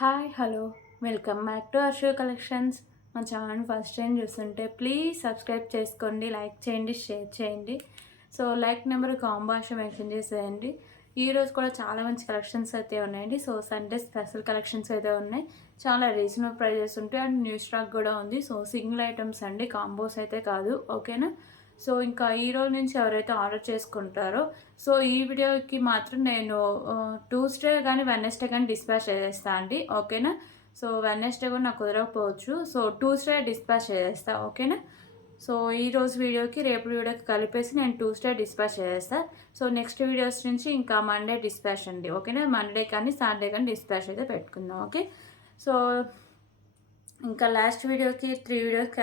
Hi hello welcome back to Arshu collections. మా channel first time చూస్తుంటే please subscribe చేసుకోండి, like చేయండి, షేర్ చేయండి. So like number combination mention చేసేయండి. ఈరోజు కూడా చాలా మంచి కలెక్షన్స్ అయితే ఉన్నాయండి. సో సండే స్పెషల్ కలెక్షన్స్ అయితే ఉన్నాయి. చాలా రీజనబుల్ ప్రైజెస్ ఉంటాయి అండ్ న్యూ స్టాక్ కూడా ఉంది. సో సింగిల్ ఐటమ్స్ అండి, కాంబోస్ అయితే కాదు. ఓకేనా? సో ఇంకా ఈ రోజు నుంచి ఎవరైతే ఆర్డర్ చేసుకుంటారో సో ఈ వీడియోకి మాత్రం నేను ట్యూస్డే కానీ వెడ్నెస్డే కానీ డిస్పాచ్ చేసేస్తా అండి. ఓకేనా? సో వెడ్నెస్డే కూడా నాకు కుదరకపోవచ్చు. సో ట్యూస్డే డిస్పాచ్ చేసేస్తా. ఓకేనా? సో ఈ రోజు వీడియోకి రేపు వీడియోకి కలిపేసి నేను ట్యూస్డే డిస్పాచ్ చేసేస్తా. సో నెక్స్ట్ వీడియోస్ నుంచి ఇంకా మండే డిస్పాచ్ అండి. ఓకేనా? మండే కానీ సాటర్డే కానీ డిస్పాచ్ అయితే పెట్టుకుందాం. ఓకే? సో ఇంకా లాస్ట్ వీడియోకి 3 వీడియోస్కి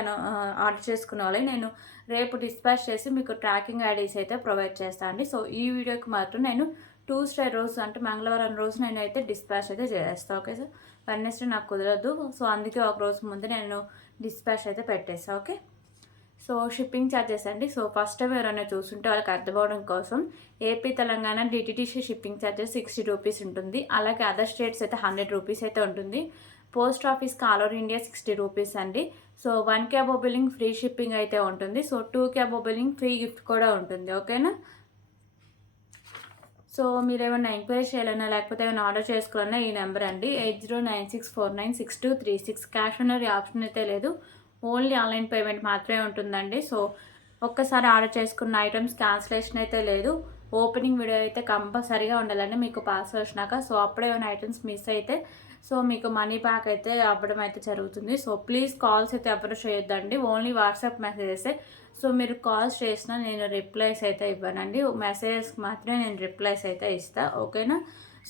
ఆర్డర్ చేసుకునే వాళ్ళకి నేను రేపు డిస్పాచ్ చేసి మీకు ట్రాకింగ్ ఐడీస్ అయితే ప్రొవైడ్ చేస్తాను అండి. సో ఈ వీడియోకి మాత్రం నేను ట్యూస్డే రోజు అంటే మంగళవారం రోజు నేను అయితే డిస్పాచ్ అయితే చేస్తాను. Okay sir? వెడ్నెస్డే నాకు కుదరదు. సో అందుకే ఒక రోజు ముందు నేను డిస్పాచ్ అయితే పెట్టేస్తాను. ఓకే? సో షిప్పింగ్ ఛార్జెస్ అండి. సో ఫస్ట్ టైం ఎవరైనా చూస్తుంటే వాళ్ళకి అర్థమవడం కోసం AP Telangana DTTC shipping charges 60 rupees ఉంటుంది. అలాగే అదర్ స్టేట్స్ అయితే 100 రూపీస్ అయితే ఉంటుంది. పోస్ట్ ఆఫీస్కి ఆల్ ఓవర్ ఇండియా 60 రూపీస్ అండి. So 1 cab billing free shipping అయితే ఉంటుంది. So 2 cab billing free gift కూడా ఉంటుంది. ఓకేనా? సో మీరు ఏమైనా ఎంక్వైరీ చేయాలన్నా లేకపోతే ఏమైనా ఆర్డర్ చేసుకోవాలన్నా ఈ నెంబర్ అండి, 8096496236. క్యాష్ ఆన్ డెలివరీ ఆప్షన్ అయితే లేదు, ఓన్లీ ఆన్లైన్ పేమెంట్ మాత్రమే ఉంటుందండి. సో ఒక్కసారి ఆర్డర్ చేసుకున్న ఐటమ్స్ క్యాన్సిలేషన్ అయితే లేదు. ఓపెనింగ్ వీడియో అయితే కంపల్సరీగా ఉండాలండి మీకు పార్సల్ వచ్చినాక. సో అప్పుడే ఏమైనా ఐటమ్స్ మిస్ అయితే సో మీకు మనీ బ్యాక్ అయితే అవ్వడం అయితే జరుగుతుంది. సో ప్లీజ్ కాల్స్ అయితే ఎవరు చేయొద్దండి, ఓన్లీ వాట్సాప్ మెసేజెసే. సో మీరు కాల్స్ చేసినా నేను రిప్లైస్ అయితే ఇవ్వనండి, మెసేజెస్కి మాత్రమే నేను రిప్లైస్ అయితే ఇస్తాను. ఓకేనా?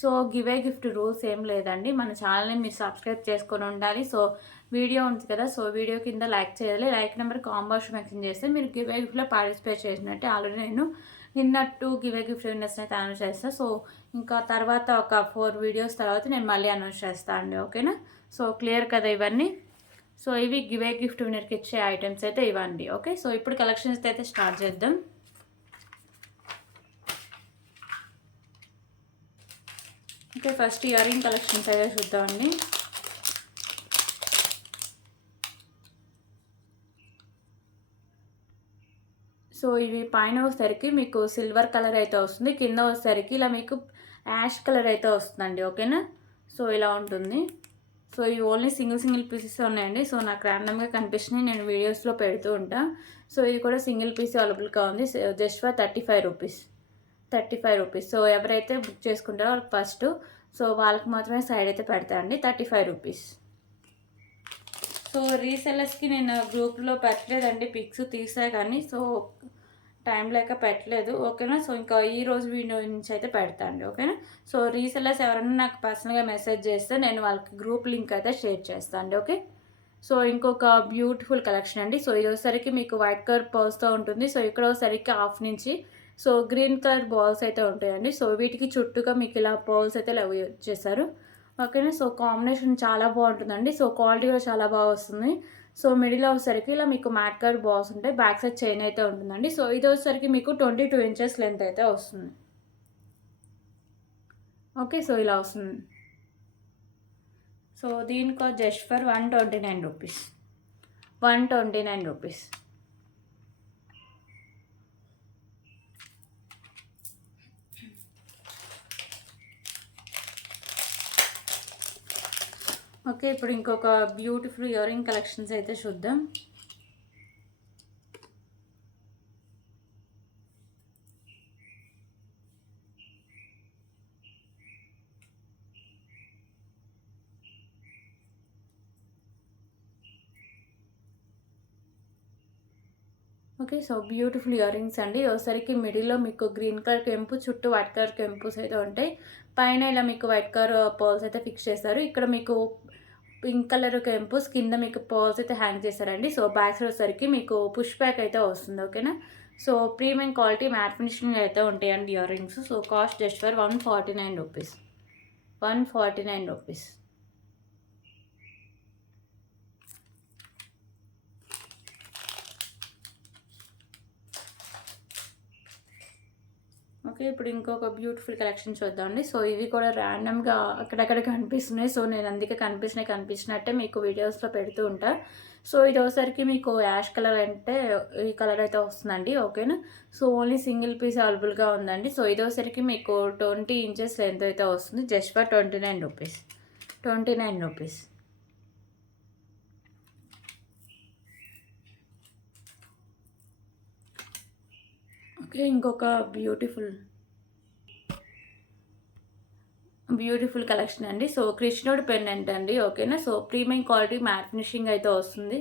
సో గివే గిఫ్ట్ రూల్స్ ఏం లేదండి. మన ఛానల్ని మీరు సబ్స్క్రైబ్ చేసుకొని ఉండాలి. సో వీడియో ఉంది కదా, సో వీడియో కింద లైక్ చేయాలి. లైక్ నెంబర్ కాంబోషన్ మెన్షన్ చేస్తే మీరు గివే గిఫ్ట్లో పార్టిసిపేట్ చేసినట్టే. ఆల్రెడీ నేను నిన్నట్టు గివే గిఫ్ట్ విన్నర్స్ అయితే అనౌన్స్ చేస్తాను. సో ఇంకా తర్వాత ఒక 4 వీడియోస్ తర్వాత నేను మళ్ళీ అనౌన్స్ చేస్తాను అండి. ఓకేనా? సో క్లియర్ కదా ఇవన్నీ? సో ఇవి గివే గిఫ్ట్ విన్నర్కి ఇచ్చే ఐటమ్స్ అయితే ఇవ్వండి. ఓకే? సో ఇప్పుడు కలెక్షన్స్ అయితే స్టార్ట్ చేద్దాం. Okay, first ear ring collections అయితే చూద్దామండి. సో ఇవి పైన వచ్చేసరికి మీకు సిల్వర్ కలర్ అయితే వస్తుంది, కింద వచ్చేసరికి ఇలా మీకు యాష్ కలర్ అయితే వస్తుందండి. ఓకేనా? సో ఇలా ఉంటుంది. సో ఇవి ఓన్లీ సింగిల్ పీసెస్ ఉన్నాయండి. సో నాకు ర్యాండమ్గా కనిపిస్తున్నాయి, నేను వీడియోస్లో పెడుతూ ఉంటాను. సో ఇది కూడా సింగిల్ పీస్ అవైలబుల్గా ఉంది, just for 35 rupees. 35 rupees. So ఎవరైతే బుక్ చేసుకుంటారో వాళ్ళకి ఫస్ట్, సో వాళ్ళకి మాత్రమే సైడ్ అయితే పెడతా అండి, 35 రూపీస్. సో రీసెల్లర్స్కి నేను గ్రూప్లో పెట్టలేదండి, పిక్స్ తీసా కానీ సో టైం లేక పెట్టలేదు. ఓకేనా? సో ఇంకా ఈ రోజు వీడియో నుంచి అయితే పెడతాండి. ఓకేనా? సో రీసెల్లర్స్ ఎవరైనా నాకు పర్సనల్గా మెసేజ్ చేస్తే నేను వాళ్ళకి గ్రూప్ లింక్ అయితే షేర్ చేస్తాను అండి. ఓకే? సో ఇంకొక బ్యూటిఫుల్ కలెక్షన్ అండి. సో ఇది వచ్చేసరికి మీకు వైట్ కలర్ పర్ల్స్తో ఉంటుంది. సో ఇక్కడ వచ్చేసరికి హాఫ్ నుంచి సో గ్రీన్ కలర్ బాల్స్ అయితే ఉంటాయండి. సో వీటికి చుట్టూగా మీకు ఇలా పర్ల్స్ అయితే లవ్ చేశారు. ఓకేనా? సో కాంబినేషన్ చాలా బాగుంటుందండి. సో క్వాలిటీ కూడా చాలా బాగా వస్తుంది. సో మిడిల్ వచ్చేసరికి ఇలా మీకు మ్యాట్ కలర్ బాల్స్ ఉంటాయి, బ్యాక్ సైడ్ చైన్ అయితే ఉంటుందండి. సో ఇది వచ్చేసరికి మీకు 22 ఇంచెస్ లెంత్ అయితే వస్తుంది. ఓకే? సో ఇలా వస్తుంది. సో దీనికి just for 129 rupees. 129 rupees. Okay, ఇప్పుడు ఇంకొక బ్యూటిఫుల్ ఇయర్ రింగ్ కలెక్షన్స్ అయితే చూద్దాం. Okay, so beautiful ear rings అండి. ఒకసారికి మిడిల్లో మీకు గ్రీన్ కలర్ కెంపు, చుట్టూ వైట్ కలర్ కెంపుస్ అయితే ఉంటాయి. పైన ఇలా మీకు వైట్ కలర్ పర్ల్స్ అయితే ఫిక్స్ చేస్తారు. ఇక్కడ మీకు పింక్ కలర్ కెంపుస్, కింద మీకు పర్ల్స్ అయితే హ్యాంగ్ చేశారండి. సో బ్యాక్ సైడ్ వచ్చేసరికి మీకు పుష్ బ్యాక్ అయితే వస్తుంది. ఓకేనా? So premium quality matte finishing అయితే ఉంటాయండి ear rings. So cost just for 149 rupees. 149 rupees. Okay. ఇప్పుడు ఇంకొక బ్యూటిఫుల్ కలెక్షన్ చూద్దామండి. సో, ఇవి కూడా ర్యాండమ్‌గా అక్కడక్కడ కనిపిస్తున్నాయి. సో, నేను అందుకే కనిపించినట్టే మీకు వీడియోస్‌లో పెడుతూ ఉంటా. సో, ఇదోసరికి మీకు యాష్ కలర్ అంటే ఈ కలర్ అయితే వస్తుందండి. ఓకేనా. సో, ఓన్లీ సింగిల్ పీస్ అవైలబుల్‌గా ఉందండి. సో, ఇదోసరికి మీకు 20 ఇంచెస్ లెంత్ అయితే వస్తుంది. Just for 29 rupees. 29 rupees. Okay. ఇంకొక బ్యూటిఫుల్ కలెక్షన్ అండి. సో, కృష్ణుడి పెండెంట్ అండి. ఓకేనా. So, premium quality matte finishing అయితే వస్తుంది.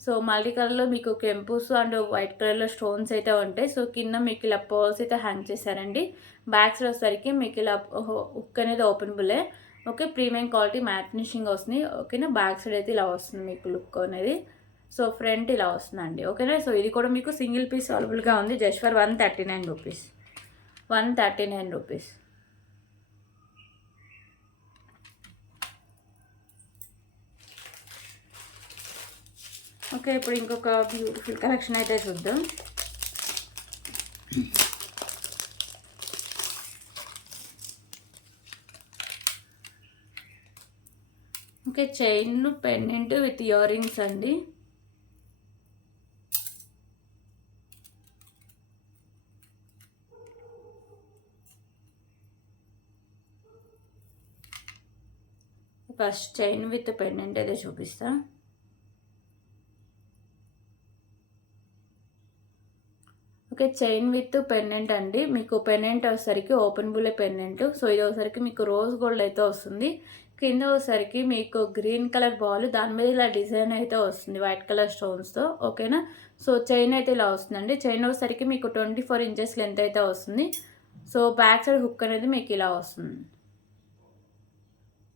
సో, మల్టీ కలర్‌లో మీకు కెంపుస్ అండ్ వైట్ కలర్‌లో స్టోన్స్ అయితే ఉంటాయి. సో, కింద మీకు ఇలా పర్ల్స్ అయితే హ్యాంగ్ చేశారండి. బ్యాక్ సైడ్ వచ్చేసరికి మీకు ఇలా హుక్ అనేది ఓపెనబులే. Okay. Premium quality matte finishing వస్తుంది. ఓకేనా. బ్యాక్ సైడ్ అయితే ఇలా వస్తుంది మీకు లుక్ అనేది. సో, ఫ్రంట్ ఇలా వస్తుందండి. ఓకేనా. సో, ఇది కూడా మీకు సింగిల్ పీస్ అవైలబుల్‌గా ఉంది. Just for 139 rupees. 139 rupees. Okay. ఇప్పుడు ఇంకొక బ్యూటిఫుల్ కలెక్షన్ అయితే చూద్దాం. Okay. Chain pendant with ear rings అండి. ఫస్ట్ చైన్ విత్ పెండెంట్ అయితే చూపిస్తా. ఓకే. చైన్ విత్ పెండెంట్ అండి. మీకు పెండెంట్ వచ్చేసరికి ఓపెన్ బుల్లే పెండెంట్. సో, ఇది వచ్చేసరికి మీకు రోజ్ గోల్డ్ అయితే వస్తుంది. కింద వచ్చేసరికి మీకు గ్రీన్ కలర్ బాల్ దాని మీద ఇలా డిజైన్ అయితే వస్తుంది వైట్ కలర్ స్టోన్స్‌తో. ఓకేనా. సో, చైన్ అయితే ఇలా వస్తుందండి. చైన్ వచ్చేసరికి మీకు 24 ఇంచెస్ లెంత్ అయితే వస్తుంది. సో, బ్యాక్ సైడ్ హుక్ అనేది మీకు ఇలా వస్తుంది.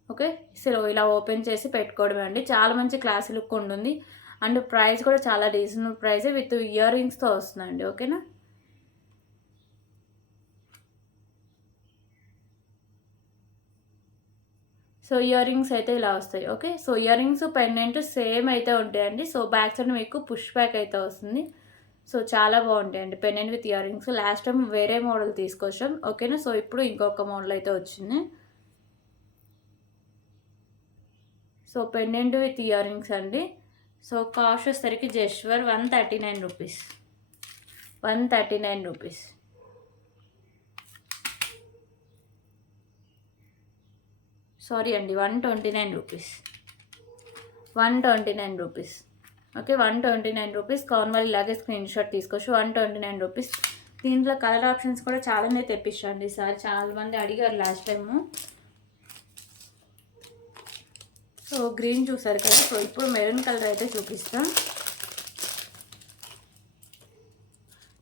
ఓకే. సో, ఇలా ఓపెన్ చేసి పెట్టుకోవడమే అండి. చాలా మంచి క్లాసీ లుక్ ఉంటుంది. అండ్ ప్రైస్ కూడా చాలా రీజనబుల్ ప్రైసే విత్ ఇయర్ రింగ్స్‌తో వస్తుందండి. ఓకేనా. సో, ఇయర్ రింగ్స్ అయితే ఇలా వస్తాయి. Okay. So, ear rings, pendant same అయితే ఉంటాయండి. సో, బ్యాక్ సైడ్ మీకు పుష్ బ్యాక్ అయితే వస్తుంది. సో, చాలా బాగుంటాయండి pendant with ear rings. Last time వేరే మోడల్ తీసుకొచ్చాం. ఓకేనా. సో, ఇప్పుడు ఇంకొక మోడల్ అయితే వచ్చింది. So, pendant with ear rings అండి. సో, కాస్ట్ వచ్చేసరికి just for 139 rupees. 139 rupees. Sorry అండి, 129 రూపీస్. 129 రూపీస్. ఓకే. 129 రూపీస్. కావాలి ఇలాగే స్క్రీన్ షాట్ తీసుకోవచ్చు. 129 రూపీస్. దీంట్లో కలర్ ఆప్షన్స్ కూడా చాలానే తెప్పించండి ఈసారి. చాలామంది అడిగారు లాస్ట్ టైము. సో, గ్రీన్ చూసారు కదా. సో, ఇప్పుడు మెరూన్ కలర్ అయితే చూపిస్తాం.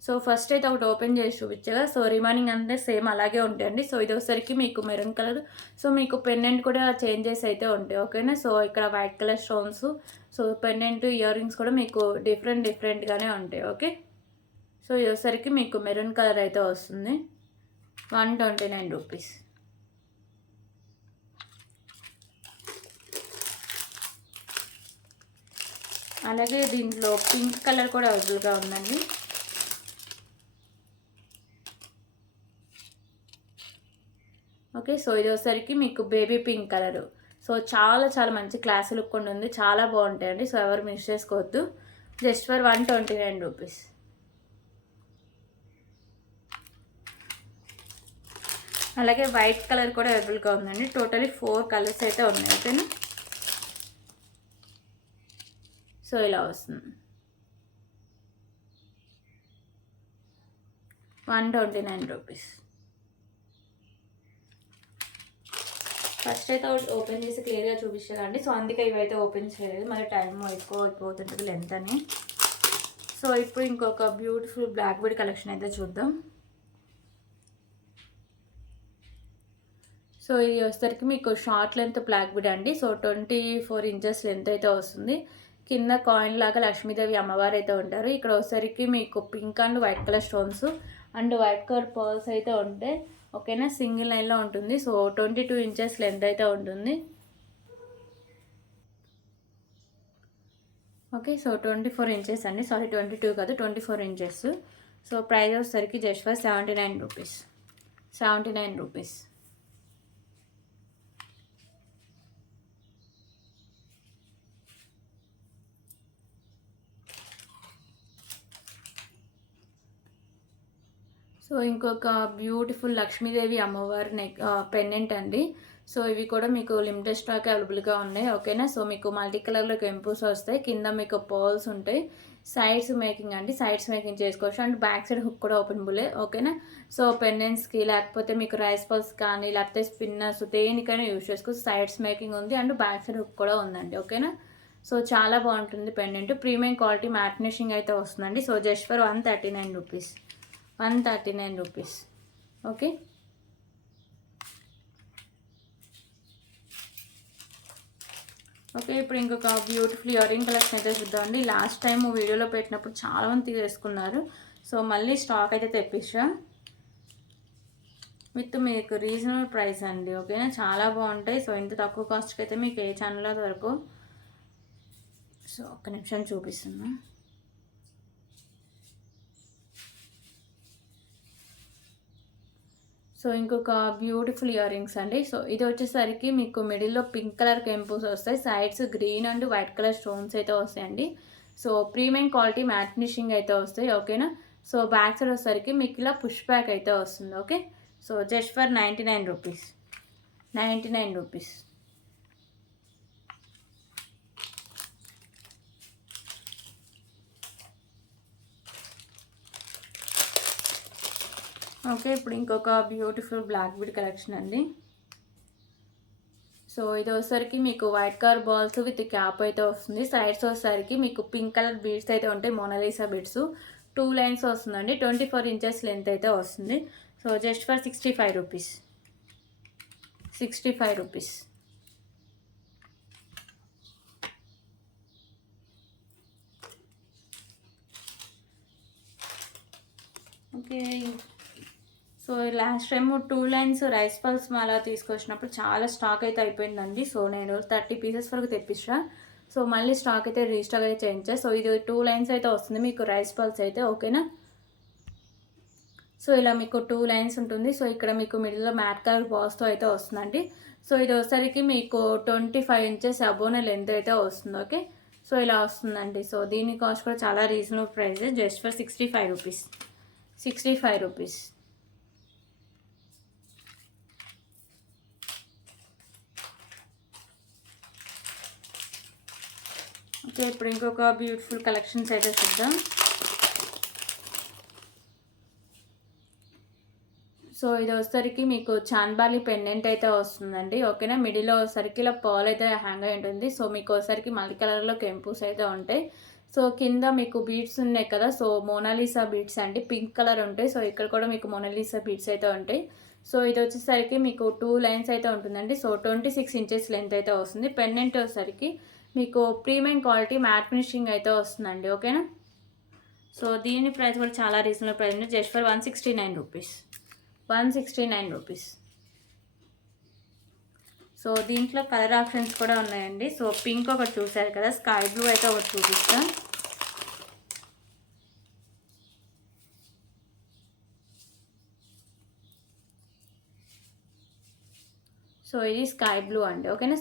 సో, ఫస్ట్ అయితే ఒకటి ఓపెన్ చేసి చూపించగా. సో, రిమైనింగ్ అంటే సేమ్ అలాగే ఉంటాయండి. సో, ఇది వచ్చేసరికి మీకు మెరూన్ కలర్. సో, మీకు పెండెంట్ కూడా చేంజెస్ అయితే ఉంటాయి. ఓకేనా. సో, ఇక్కడ white colour stones. So, pendant ear rings కూడా మీకు డిఫరెంట్గానే ఉంటాయి. ఓకే. సో, ఇది వచ్చేసరికి మీకు మెరూన్ కలర్ అయితే వస్తుంది. 129 రూపీస్. అలాగే దీంట్లో పింక్ కలర్ కూడా అవైలబుల్గా ఉందండి. ఓకే. సో, ఇది వచ్చేసరికి మీకు బేబీ పింక్ కలరు. సో, చాలా మంచి క్లాసీ లుక్ ఉంటుంది. చాలా బాగుంటాయండి. సో, ఎవరు మిస్ చేసుకోవద్దు. Just for 129 rupees. అలాగే వైట్ కలర్ కూడా అవైలబుల్గా ఉందండి. టోటలీ 4 కలర్స్ అయితే ఉన్నాయి. ఓకేనా. సో, ఇలా వస్తుంది. 129 రూపీస్. ఫస్ట్ అయితే ఓపెన్ చేసి క్లియర్గా చూపించాలండి. సో, అందుకే ఇవైతే ఓపెన్ చేయలేదు. మరి టైం ఎక్కువ అయిపోతుంటుంది లెంత్ అని. సో, ఇప్పుడు ఇంకొక బ్యూటిఫుల్ బ్లాక్ బీడ్ కలెక్షన్ అయితే చూద్దాం. సో, ఇది వచ్చేసరికి మీకు షార్ట్ లెంత్ బ్లాక్ బీడ్ అండి. సో, 24 ఇంచెస్ లెంత్ అయితే వస్తుంది. కింద కాయిన్ లాగా లక్ష్మీదేవి అమ్మవారు అయితే ఉంటారు. ఇక్కడ వచ్చేసరికి మీకు pink and white colour stones and white colour pearls అయితే ఉంటాయి. ఓకేనా. సింగిల్ లైన్లో ఉంటుంది. సో, 22 ఇంచెస్ లెంత్ అయితే ఉంటుంది. ఓకే. సో, 24 ఇంచెస్ అండి. సారీ 22 కాదు, 24 ఇంచెస్. సో, ప్రైస్ వచ్చేసరికి just for 79 rupees. 79 rupees. So ఇంకొక బ్యూటిఫుల్ లక్ష్మీదేవి అమ్మవారి పెండెంట్ అండి. సో ఇవి కూడా మీకు లిమిటెడ్ స్టాక్ అవైలబుల్గా ఉన్నాయి. ఓకేనా. సో మీకు మల్టీ కలర్లో కెంపుస్ వస్తాయి, కింద మీకు పర్ల్స్ ఉంటాయి. సైడ్స్ మేకింగ్ అండి, సైడ్స్ మేకింగ్ చేసుకోవచ్చు. అండ్ బ్యాక్ సైడ్ హుక్ కూడా ఓపెనబులే. ఓకేనా. సో పెండెంట్స్కి లేకపోతే మీకు రైస్ పల్స్ కానీ లేకపోతే స్పిన్నర్స్ దేనికైనా యూజ్ చేసుకోవచ్చు. సైడ్స్ మేకింగ్ ఉంది అండ్ బ్యాక్ సైడ్ హుక్ కూడా ఉందండి. ఓకేనా. సో చాలా బాగుంటుంది pendant. Premium quality matte finishing అయితే వస్తుందండి. So just for 139 rupees. 139 rupees. Okay. Okay, ఇప్పుడు ఇంకొక బ్యూటిఫుల్ ఇయర్ రింగ్ కలెక్షన్ అయితే చూద్దామండి. లాస్ట్ టైం వీడియోలో పెట్టినప్పుడు చాలా మంది తీసేసుకున్నారు. సో మళ్ళీ స్టాక్ అయితే తెప్పించా విత్ మీకు రీజనబుల్ ప్రైస్ అండి. ఓకేనా. చాలా బాగుంటాయి. సో ఇంత తక్కువ కాస్ట్కి అయితే మీకు ఏ ఛానల్లో వరకు. సో ఒక్క నిమిషం చూపిస్తున్నా. సో ఇంకొక బ్యూటిఫుల్ ఇయర్ రింగ్స్ అండి. సో ఇది వచ్చేసరికి మీకు మిడిల్లో పింక్ కలర్ కెంపుస్ వస్తాయి, sides green and white colour stones అయితే వస్తాయండి. So premium quality matte finishing అయితే వస్తాయి. ఓకేనా. సో బ్యాక్ సైడ్ వచ్చేసరికి మీకు ఇలా పుష్ బ్యాక్ అయితే వస్తుంది. Okay. So just for 99 rupees. 99 rupees. Okay, ఇప్పుడు ఇంకొక బ్యూటిఫుల్ బ్లాక్ బీడ్ కలెక్షన్ అండి. సో ఇది వచ్చేసరికి మీకు white colour balls with cap అయితే వస్తుంది. సైడ్స్ వచ్చేసరికి మీకు పింక్ కలర్ బీడ్స్ అయితే ఉంటాయి, మోనాలిసా బీడ్స్. 2 లైన్స్ వస్తుందండి. 24 ఇంచెస్ లెంత్ అయితే వస్తుంది. So just for 65 rupees. 65 rupees. Okay. So last time 2 lines rice pearls అలా తీసుకొచ్చినప్పుడు చాలా స్టాక్ అయితే అయిపోయిందండి. సో నేను 30 పీసెస్ వరకు తెప్పించా. సో మళ్ళీ స్టాక్ అయితే రీస్టాక్ అయితే చేయించా. సో ఇది 2 లైన్స్ అయితే వస్తుంది మీకు రైస్ పల్స్ అయితే. ఓకేనా. సో ఇలా మీకు 2 లైన్స్ ఉంటుంది. సో ఇక్కడ మీకు మిడిల్లో మ్యాట్ కలర్ బాల్స్తో అయితే వస్తుందండి. సో ఇది వచ్చేసరికి మీకు 25 ఇంచెస్ అబోనే లెంత్ అయితే వస్తుంది. ఓకే. సో ఇలా వస్తుందండి. సో దీని కాస్ట్ కూడా చాలా reasonable price, just for 65 rupees. 65 rupees. Okay, ఇప్పుడు ఇంకొక బ్యూటిఫుల్ కలెక్షన్స్ అయితే చూద్దాం. సో ఇది వచ్చేసరికి మీకు చాన్బాలి పెండెంట్ అయితే వస్తుందండి. ఓకేనా. మిడిల్లో వచ్చేసరికి ఇలా పర్ల్ అయితే హ్యాంగ్ అయి ఉంటుంది. సో మీకు వచ్చేసరికి మల్టీ కలర్లో కెంపుస్ అయితే ఉంటాయి. సో కింద మీకు బీడ్స్ ఉన్నాయి కదా, సో మోనాలిసా బీడ్స్ అండి, పింక్ కలర్ ఉంటాయి. సో ఇక్కడ కూడా మీకు మోనాలిసా బీడ్స్ అయితే ఉంటాయి. సో ఇది వచ్చేసరికి మీకు 2 లైన్స్ అయితే ఉంటుందండి. సో 26 ఇంచెస్ లెంత్ అయితే వస్తుంది. పెండెంట్ వచ్చేసరికి మీకు ప్రీమియం క్వాలిటీ మ్యాట్ ఫినిషింగ్ అయితే వస్తుందండి. ఓకేనా. సో దీని ప్రైస్ కూడా చాలా రీజనబుల్ ప్రైస్ ఉంది, just for 169 rupees. 169 rupees. So దీంట్లో కలర్ ఆప్షన్స్ కూడా ఉన్నాయండి. సో పింక్ ఒకటి చూసారు కదా, స్కై బ్లూ అయితే ఒకటి చూపిస్తాం. సో ఇది స్కై బ్లూ అండి. ఓకేనా.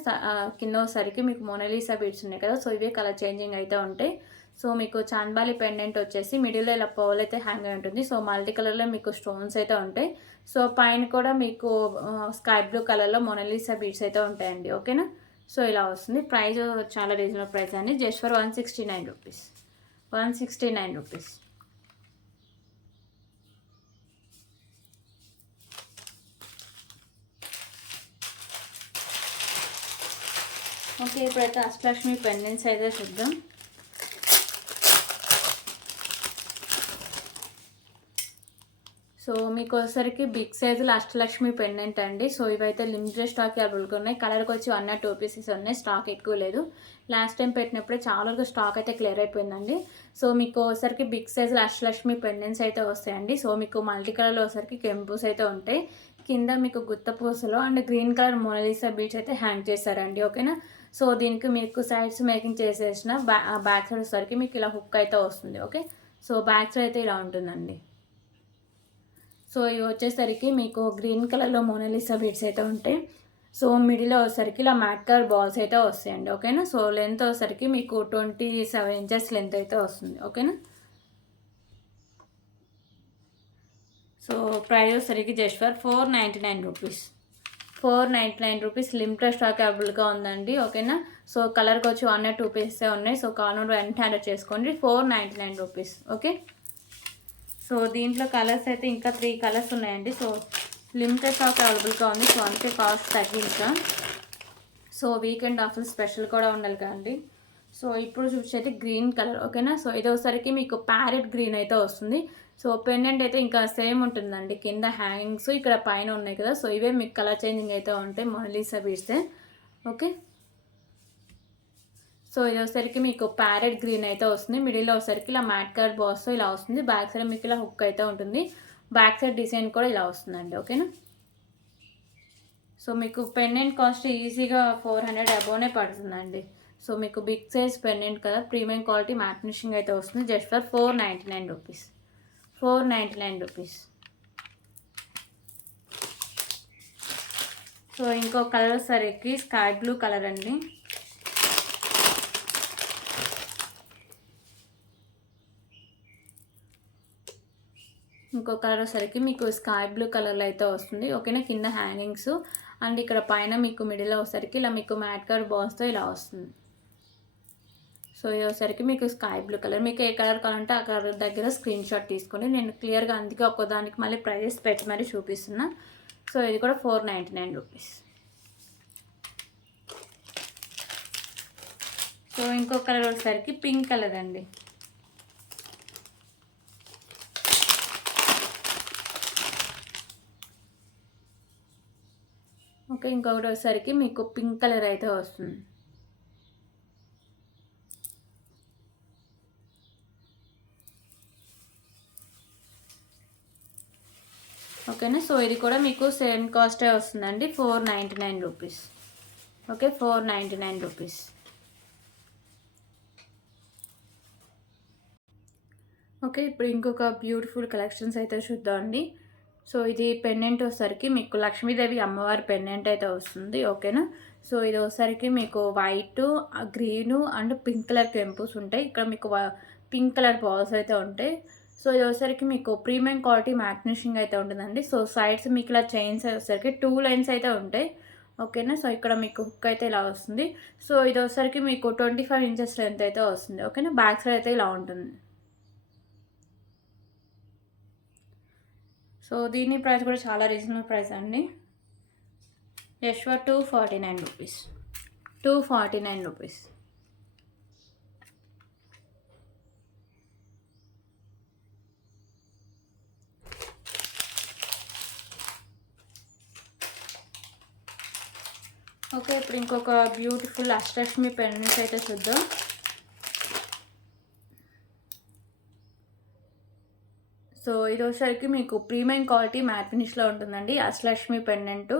కింద వచ్చేసరికి మీకు మోనాలిసా బీడ్స్ ఉన్నాయి కదా, సో ఇవే కలర్ చేంజింగ్ అయితే ఉంటాయి. సో మీకు చాన్బాలి పెండెంట్ వచ్చేసి మిడిల్లో ఇలా పర్ల్ అయితే హ్యాంగ్ అయి ఉంటుంది. సో మల్టీ కలర్లో మీకు స్టోన్స్ అయితే ఉంటాయి. సో పైన కూడా మీకు స్కై బ్లూ కలర్లో మోనాలిసా బీడ్స్ అయితే ఉంటాయండి. ఓకేనా. సో ఇలా వస్తుంది. ప్రైస్ చాలా రీజనబుల్ ప్రైస్ అండి, just for 169 rupees. 169 rupees. Okay, ఇప్పుడైతే అష్టలక్ష్మి పెండెంట్స్ అయితే చూద్దాం. సో మీకు వచ్చేసరికి బిగ్ సైజులో అష్టలక్ష్మి పెండెంట్ అండి. సో ఇవైతే లిమిటెడ్ స్టాక్ అవైలబుల్గా ఉన్నాయి. కలర్కి వచ్చి 1 or 2 పీసెస్ ఉన్నాయి, స్టాక్ ఎక్కువ లేదు. లాస్ట్ టైం పెట్టినప్పుడే చాలా వరకు స్టాక్ అయితే క్లియర్ అయిపోయిందండి. సో మీకు వచ్చేసరికి బిగ్ సైజులో అష్టలక్ష్మి పెండెంట్స్ అయితే వస్తాయండి. సో మీకు మల్టీ కలర్లో వచ్చేసరికి కెంపుస్ అయితే ఉంటాయి. కింద మీకు గుత్త పూసలో and green colour Mona Lisa beads అయితే హ్యాంగ్ చేశారండి. ఓకేనా. సో దీనికి మీకు సైడ్స్ మేకింగ్ చేసేసిన బ్యాక్ సైడ్ వచ్చేసరికి మీకు ఇలా హుక్ అయితే వస్తుంది. ఓకే. సో బ్యాక్ సైడ్ అయితే ఇలా ఉంటుందండి. సో ఇవి వచ్చేసరికి మీకు గ్రీన్ కలర్లో మోనాలిసా బీడ్స్ అయితే ఉంటాయి. సో మిడిల్ వచ్చేసరికి ఇలా మ్యాట్ కలర్ బాల్స్ అయితే వస్తాయండి. ఓకేనా. సో లెంత్ వచ్చేసరికి మీకు 27 ఇంచెస్ లెంత్ అయితే వస్తుంది. ఓకేనా. సో ప్రైస్ వచ్చేసరికి just for 499 rupees. 499 rupees. Limited stock అవైలబుల్గా ఉందండి. ఓకేనా. సో కలర్కి వచ్చి 1 or 2 పీసెస్ ఉన్నాయి. సో కావాలంటే వెంటనే ఆర్డర్ చేసుకోండి. 499 రూపీస్. ఓకే. సో దీంట్లో కలర్స్ అయితే ఇంకా 3 కలర్స్ ఉన్నాయండి. సో లిమిటెడ్ స్టాక్ అవైలబుల్గా ఉంది. సో అంతే కాస్ట్ తగ్గించా. సో వీకెండ్ ఆఫర్ స్పెషల్ కూడా ఉండాలి కదండి. సో ఇప్పుడు చూసేది గ్రీన్ కలర్. ఓకేనా. సో ఇది ఒకసారికి మీకు ప్యారెట్ గ్రీన్ అయితే వస్తుంది. సో పెండెంట్ అయితే ఇంకా సేమ్ ఉంటుందండి. కింద హ్యాంగింగ్స్ ఇక్కడ పైన ఉన్నాయి కదా. సో ఇవే మీకు కలర్ చేంజింగ్ అయితే ఉంటాయి మోనాలిసా బీడ్స్. ఓకే. సో ఇది వచ్చేసరికి మీకు ప్యారెట్ గ్రీన్ అయితే వస్తుంది. మిడిల్లో వచ్చేసరికి ఇలా మ్యాట్ కలర్ బాక్స్ ఇలా వస్తుంది. బ్యాక్ సైడ్ మీకు ఇలా హుక్ అయితే ఉంటుంది. బ్యాక్ సైడ్ డిజైన్ కూడా ఇలా వస్తుందండి. ఓకేనా. సో మీకు పెండెంట్ కాస్ట్ ఈజీగా 400 అబోనే పడుతుందండి. సో మీకు బిగ్ సైజ్ పెండెంట్ కదా, ప్రీమియం క్వాలిటీ మ్యాట్ ఫినిషింగ్ అయితే వస్తుంది. Just for 499 rupees. 499 rupees. So ఇంకో కలర్ వచ్చేసరికి స్కై బ్లూ కలర్ అండి. ఇంకో కలర్ వచ్చేసరికి మీకు స్కై బ్లూ కలర్లో అయితే వస్తుంది. ఓకేనా. కింద హ్యాంగింగ్స్ అండ్ ఇక్కడ పైన మీకు మిడిల్లో వచ్చేసరికి ఇలా మీకు మ్యాట్ కలర్ బాల్స్తో ఇలా వస్తుంది. సో ఇది వచ్చేసరికి మీకు స్కై బ్లూ కలర్. మీకు ఏ కలర్ కావాలంటే ఆ కలర్ దగ్గర స్క్రీన్ షాట్ తీసుకోండి. నేను క్లియర్గా అందుకే ఒక్కదానికి మళ్ళీ ప్రైజెస్ పెట్టి మరీ చూపిస్తున్నా. సో ఇది కూడా 499 రూపీస్. సో ఇంకో కలర్ వచ్చేసరికి పింక్ కలర్ అండి. ఓకే. ఇంకొకటి వచ్చేసరికి మీకు పింక్ కలర్ అయితే వస్తుంది. ఓకేనా. సో ఇది కూడా మీకు సేమ్ కాస్టే వస్తుందండి. 499 రూపీస్. ఓకే. 499 రూపీస్. ఓకే. ఇప్పుడు ఇంకొక బ్యూటిఫుల్ కలెక్షన్స్ అయితే చూద్దామండి. సో ఇది పెండెంట్ వచ్చేసరికి మీకు లక్ష్మీదేవి అమ్మవారి పెండెంట్ అయితే వస్తుంది. ఓకేనా. సో ఇది వచ్చేసరికి మీకు white, green and pink colour కెంపుస్ ఉంటాయి. ఇక్కడ మీకు పింక్ కలర్ బాల్స్ అయితే ఉంటాయి. సో ఇది వచ్చేసరికి మీకు ప్రీమియం క్వాలిటీ మ్యాట్ ఫినిషింగ్ అయితే ఉంటుందండి. సో సైడ్స్ మీకు ఇలా చైన్స్ వచ్చేసరికి 2 లైన్స్ అయితే ఉంటాయి. ఓకేనా. సో ఇక్కడ మీకు హుక్ అయితే ఇలా వస్తుంది. సో ఇది వచ్చేసరికి మీకు 25 ఇంచెస్ లెంత్ అయితే వస్తుంది. ఓకేనా. బ్యాక్ సైడ్ అయితే ఇలా ఉంటుంది. సో దీని ప్రైస్ కూడా చాలా రీజనబుల్ ప్రైస్ అండి. Just for 249 rupees. 249 rupees. Okay. ఇప్పుడు ఇంకొక బ్యూటిఫుల్ అష్టలక్ష్మి పెండెంట్స్ అయితే చూద్దాం. సో ఇది వచ్చేసరికి మీకు ప్రీమియం క్వాలిటీ మ్యాట్ ఫినిష్లో ఉంటుందండి. అష్టలక్ష్మి పెండెంట్.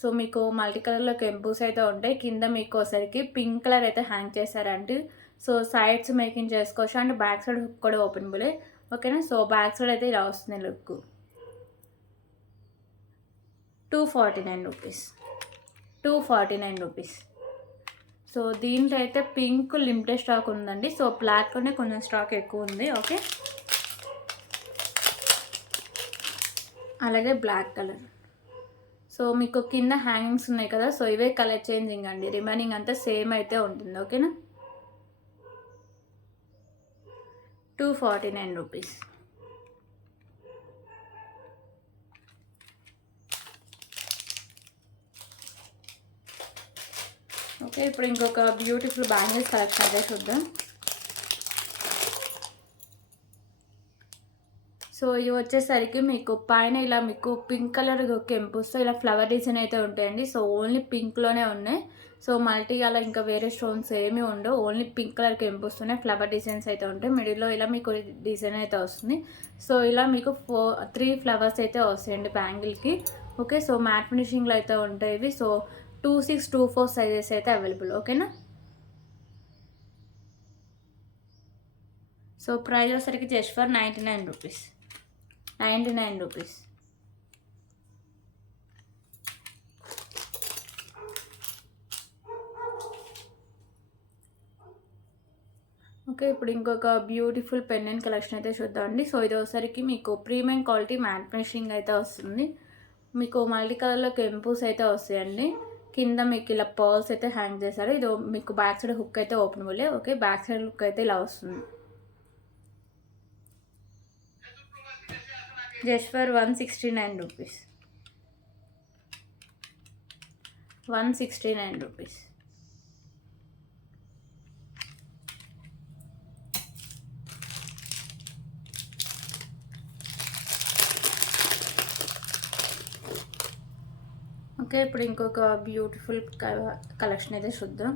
సో మీకు మల్టీ కలర్లో కెంపుస్ అయితే ఉంటాయి. కింద మీకు వచ్చేసరికి పింక్ కలర్ అయితే హ్యాంగ్ చేశారండి. సో సైడ్స్ మేకింగ్ చేసుకోవచ్చు అండ్ బ్యాక్ సైడ్ హుక్ కూడా ఓపెనబులే. ఓకేనా. సో బ్యాక్ సైడ్ అయితే ఇలా వస్తుంది లుక్. 249 రూపీస్. 249 రూపీస్. సో దీంట్లో అయితే పింక్ లిమిటెడ్ స్టాక్ ఉందండి. సో బ్లాక్లోనే కొంచెం స్టాక్ ఎక్కువ ఉంది. ఓకే. అలాగే బ్లాక్ కలర్. సో మీకు కింద హ్యాంగింగ్స్ ఉన్నాయి కదా. సో ఇవే కలర్ చేంజింగ్ అండి. రిమైనింగ్ అంతా సేమ్ అయితే ఉంటుంది. ఓకేనా. 249 రూపీస్. ఓకే. ఇప్పుడు ఇంకొక బ్యూటిఫుల్ బ్యాంగిల్స్ కలెక్షన్ అయితే చూద్దాం. సో ఇది వచ్చేసరికి మీకు పైన ఇలా మీకు పింక్ కలర్ కెంపుస్తో ఇలా ఫ్లవర్ డిజైన్ అయితే ఉంటాయండి. సో ఓన్లీ పింక్లోనే ఉన్నాయి. సో మల్టీ అలా ఇంకా వేరే స్టోన్స్ ఏమీ ఉండవు. ఓన్లీ పింక్ కలర్ కెంపుస్తోనే ఫ్లవర్ డిజైన్స్ అయితే ఉంటాయి. మిడిల్లో ఇలా మీకు డిజైన్ అయితే వస్తుంది. సో ఇలా మీకు 3 ఫ్లవర్స్ అయితే వస్తాయండి బ్యాంగిల్కి. ఓకే. సో మ్యాట్ ఫినిషింగ్లో అయితే ఉంటాయి ఇవి. సో 26, 24 సైజెస్ అయితే అవైలబుల్. ఓకేనా. సో ప్రైస్ వచ్చేసరికి just for 99 rupees. 99 rupees. Okay, ఇప్పుడు ఇంకొక బ్యూటిఫుల్ పెండెంట్ కలెక్షన్ అయితే చూద్దామండి. సో ఇది ఒకసారికి మీకు ప్రీమియం క్వాలిటీ మ్యాట్ ఫినిషింగ్ అయితే వస్తుంది. మీకు మల్టీ కలర్లో కెంపూస్ అయితే వస్తాయండి. కింద మీకు ఇలా పర్ల్స్ అయితే హ్యాంగ్ చేశారు. ఇది మీకు బ్యాక్ సైడ్ హుక్ అయితే openable. Okay, back side hook అయితే ఇలా వస్తుంది. Just for 169 rupees. 169 rupees. Okay, ఇప్పుడు ఇంకొక బ్యూటిఫుల్ కలెక్షన్ అయితే చూద్దాం.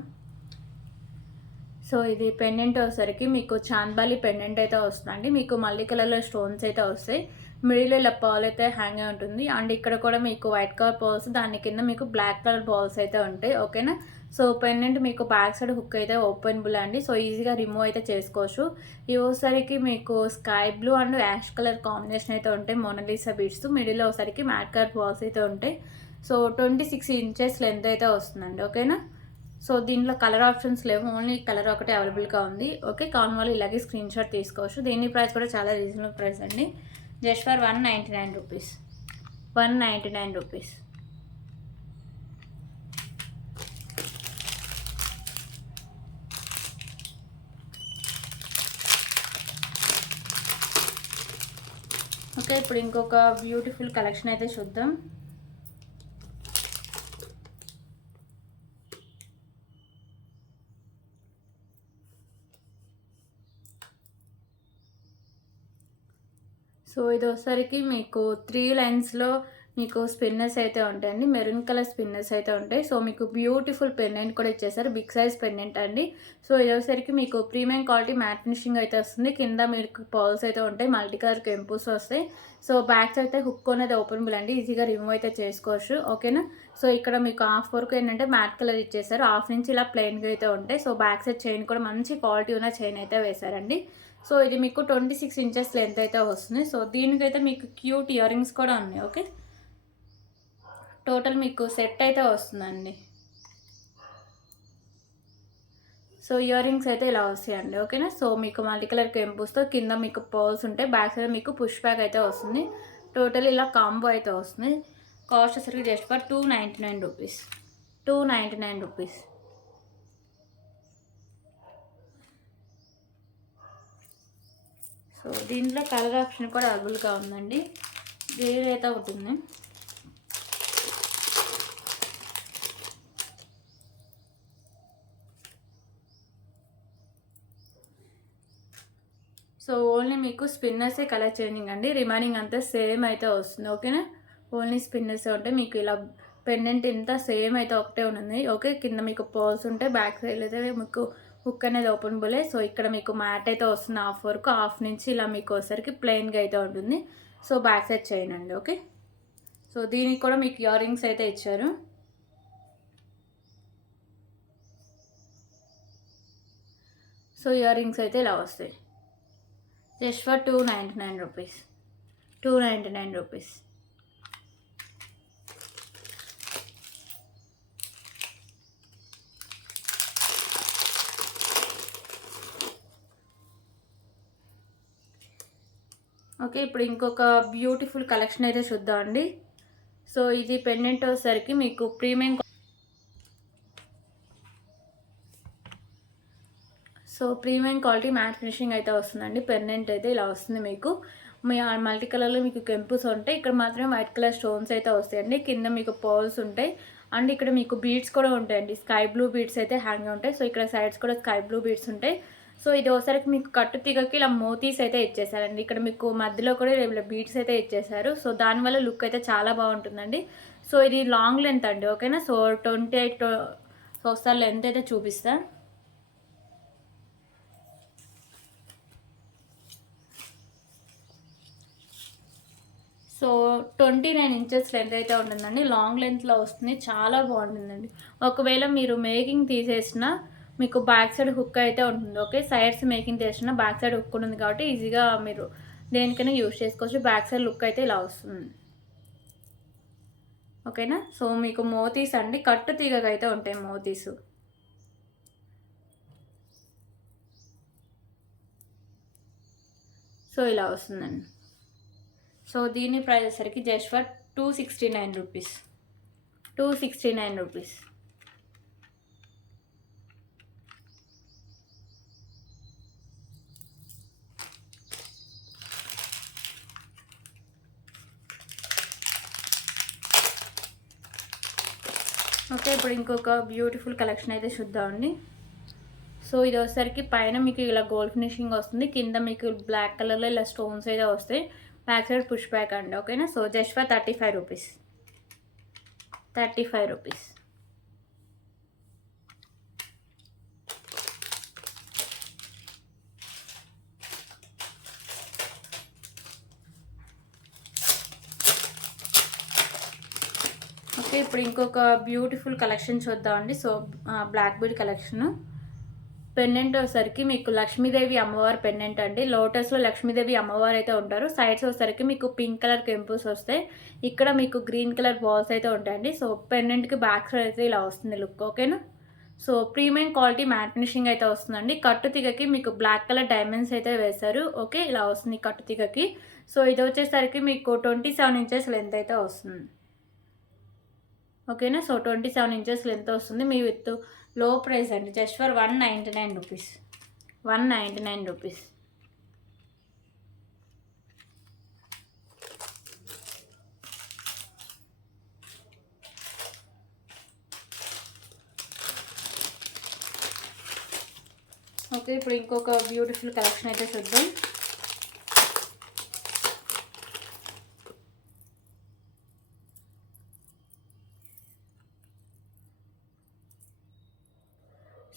సో ఇది పెండెంట్ వచ్చేసరికి మీకు చాంద్బాలి పెండెంట్ అయితే వస్తుందండి. మీకు మల్టీ కలర్లో స్టోన్స్ అయితే వస్తాయి. మిడిల్ ఇలా పర్ల్ అయితే హ్యాంగ్ అయి ఉంటుంది. అండ్ ఇక్కడ కూడా మీకు వైట్ కలర్ పర్ల్స్, దాని కింద మీకు బ్లాక్ కలర్ బాల్స్ అయితే ఉంటాయి. ఓకేనా. సో పెండెంట్ మీకు బ్యాక్ సైడ్ హుక్ అయితే ఓపెనబుల్ అండి. సో ఈజీగా రిమూవ్ అయితే చేసుకోవచ్చు. ఇవి ఒకసారికి మీకు sky blue and ash colour combination అయితే ఉంటాయి. మోనాలిసా బీడ్స్ మిడిల్లో ఒకసారికి మ్యాట్ కలర్ బాల్స్ అయితే ఉంటాయి. సో 26 ఇంచెస్ లెంత్ అయితే వస్తుందండి. ఓకేనా. సో దీంట్లో కలర్ ఆప్షన్స్ లేవు, ఓన్లీ కలర్ ఒకటే అవైలబుల్గా ఉంది. ఓకే, కావాలని వాళ్ళు ఇలాగే స్క్రీన్ షాట్ తీసుకోవచ్చు. దీని ప్రైస్ కూడా చాలా రీజనబుల్ ప్రైస్ అండి. Just for 199 rupees. 199 rupees. Okay, ఇప్పుడు ఇంకొక బ్యూటిఫుల్ కలెక్షన్ అయితే చూద్దాం. సో ఇది ఒకసారికి మీకు 3 లైన్స్లో మీకు స్పిన్నర్స్ అయితే ఉంటాయండి. మెరూన్ కలర్ స్పిన్నర్స్ అయితే ఉంటాయి. సో మీకు బ్యూటిఫుల్ పెండెంట్ కూడా ఇచ్చేసారు, బిగ్ సైజ్ పెండెంట్ అండి. సో ఇది ఒకసారికి మీకు ప్రీమియం క్వాలిటీ మ్యాట్ ఫినిషింగ్ అయితే వస్తుంది. కింద మీకు పర్ల్స్ అయితే ఉంటాయి, మల్టీ కలర్ కెంపూస్ వస్తాయి. సో బ్యాక్ అయితే హుక్ అనేది ఓపెనబుల్ అండి, ఈజీగా రిమూవ్ అయితే చేసుకోవచ్చు. ఓకేనా. సో ఇక్కడ మీకు హాఫ్ వరకు ఏంటంటే మ్యాట్ కలర్ ఇచ్చేసారు, హాఫ్ నుంచి ఇలా ప్లెయిన్గా అయితే ఉంటాయి. సో బ్యాక్ సైడ్ చైన్ కూడా మంచి క్వాలిటీ ఉన్న చైన్ అయితే వేశారండి. సో ఇది మీకు 26 ఇంచెస్ లెంత్ అయితే వస్తుంది. సో దీనికైతే మీకు క్యూట్ ఇయర్ రింగ్స్ కూడా ఉన్నాయి. ఓకే, టోటల్ మీకు సెట్ అయితే వస్తుందండి. సో ఇయర్ రింగ్స్ అయితే ఇలా వస్తాయండి. ఓకేనా. సో మీకు మల్టీ కలర్ కెంపూస్తో కింద మీకు పర్ల్స్ ఉంటాయి, బ్యాక్ సైడ్ మీకు పుష్ బ్యాక్ అయితే వస్తుంది. టోటల్ ఇలా కాంబో అయితే వస్తుంది. కాస్ట్ వచ్చరికి just for 299 rupees. 299 rupees. So దీంట్లో కలర్ ఆప్షన్ కూడా అవైలబుల్గా ఉందండి. వేరే అయితే ఉంటుంది. సో ఓన్లీ మీకు స్పిన్నర్సే కలర్ చేంజింగ్ అండి, రిమైనింగ్ అంతా సేమ్ అయితే వస్తుంది. ఓకేనా. ఓన్లీ స్పిన్నర్సే ఉంటాయి. మీకు ఇలా పెండెంట్ ఇంత సేమ్ అయితే ఒకటే ఉంటుంది. ఓకే, కింద మీకు పర్ల్స్ ఉంటాయి, బ్యాక్ సైడ్ అయితే మీకు హుక్ అనేది ఓపెనబులే. సో ఇక్కడ మీకు మ్యాట్ అయితే వస్తుంది, హాఫ్ వరకు, హాఫ్ నుంచి ఇలా మీకు వచ్చేసరికి ప్లెయిన్గా అయితే ఉంటుంది. సో బ్యాక్ సైడ్ చైన్ అండి. ఓకే, సో దీనికి కూడా మీకు ఇయర్ రింగ్స్ అయితే ఇచ్చారు. సో ఇయర్ రింగ్స్ అయితే ఇలా వస్తాయి. Just for 299 rupees. 299 rupees. Okay, ఇప్పుడు ఇంకొక బ్యూటిఫుల్ కలెక్షన్ అయితే చూద్దామండి. సో ఇది పెండెంట్ వచ్చేసరికి మీకు premium, so premium quality matte finishing అయితే వస్తుందండి. పెండెంట్ అయితే ఇలా వస్తుంది. మీకు మీ మల్టీ కలర్లో మీకు కెంపుస్ ఉంటాయి, ఇక్కడ మాత్రమే వైట్ కలర్ స్టోన్స్ అయితే వస్తాయండి. కింద మీకు పర్ల్స్ ఉంటాయి అండ్ ఇక్కడ మీకు బీడ్స్ కూడా ఉంటాయండి. స్కై బ్లూ బీడ్స్ అయితే హ్యాంగ్ ఉంటాయి. సో ఇక్కడ సైడ్స్ కూడా స్కై బ్లూ బీడ్స్ ఉంటాయి. సో ఇది ఒకసారికి మీకు కట్టు తీగకి ఇలా మోతీస్ అయితే ఇచ్చేసారండి. ఇక్కడ మీకు మధ్యలో కూడా ఇలా బీడ్స్ అయితే ఇచ్చేసారు. సో దానివల్ల లుక్ అయితే చాలా బాగుంటుందండి. సో ఇది లాంగ్ లెంత్ అండి. ఓకేనా. సో 28 సో ఒకసారి లెంత్ అయితే చూపిస్తా. సో 29 ఇంచెస్ లెంత్ అయితే ఉంటుందండి. లాంగ్ లెంత్లో వస్తుంది, చాలా బాగుంటుందండి. ఒకవేళ మీరు మేకింగ్ తీసేసిన మీకు బ్యాక్ సైడ్ హుక్ అయితే ఉంటుంది. ఓకే, సైడ్స్ మేకింగ్ చేసిన బ్యాక్ సైడ్ హుక్ ఉంటుంది కాబట్టి ఈజీగా మీరు దేనికైనా యూజ్ చేసుకోవచ్చు. బ్యాక్ సైడ్ లుక్ అయితే ఇలా వస్తుంది. ఓకేనా. సో మీకు మోతీస్ అండి, కట్టు తీగగా అయితే ఉంటాయి మోతీసు. సో ఇలా వస్తుందండి. సో దీని ప్రైస్ వచ్చేసరికి just for 269 rupees. 269 rupees. Okay, ఇప్పుడు ఇంకొక బ్యూటిఫుల్ కలెక్షన్ అయితే చూద్దామండి. సో ఇది వచ్చేసరికి పైన మీకు ఇలా గోల్డ్ ఫినిషింగ్ వస్తుంది, కింద మీకు బ్లాక్ కలర్లో ఇలా స్టోన్స్ అయితే వస్తాయి, బ్యాక్ సైడ్ పుష్ బ్యాక్ అండి. ఓకేనా. So just for 35 rupees. 35 rupees. Okay, ఇప్పుడు ఇంకొక బ్యూటిఫుల్ కలెక్షన్ చూద్దామండి. So black bead collection pendant వచ్చేసరికి మీకు లక్ష్మీదేవి అమ్మవారి పెండెంట్ అండి. లోటస్లో లక్ష్మీదేవి అమ్మవారు అయితే ఉంటారు. సైడ్స్ వచ్చేసరికి మీకు పింక్ కలర్ కెంపుల్స్ వస్తాయి, ఇక్కడ మీకు గ్రీన్ కలర్ బాల్స్ అయితే ఉంటాయండి. సో పెండెంట్కి బ్యాక్ సైడ్ అయితే ఇలా వస్తుంది లుక్. ఓకేనా. So premium quality matte finishing అయితే వస్తుందండి. కట్టు తీగకి మీకు బ్లాక్ కలర్ డైమండ్స్ అయితే వేశారు. ఓకే, ఇలా వస్తుంది కట్టు తీగకి. సో ఇది వచ్చేసరికి మీకు 27 ఇంచెస్ లెంత్ అయితే వస్తుంది. ఓకేనా. సో 27 ఇంచెస్ లెంత్ వస్తుంది. మీ విత్ లో ప్రైస్ అండి, just for 199 rupees. 199 rupees. Okay, ఇప్పుడు ఇంకొక బ్యూటిఫుల్ కలెక్షన్ అయితే చూద్దాం.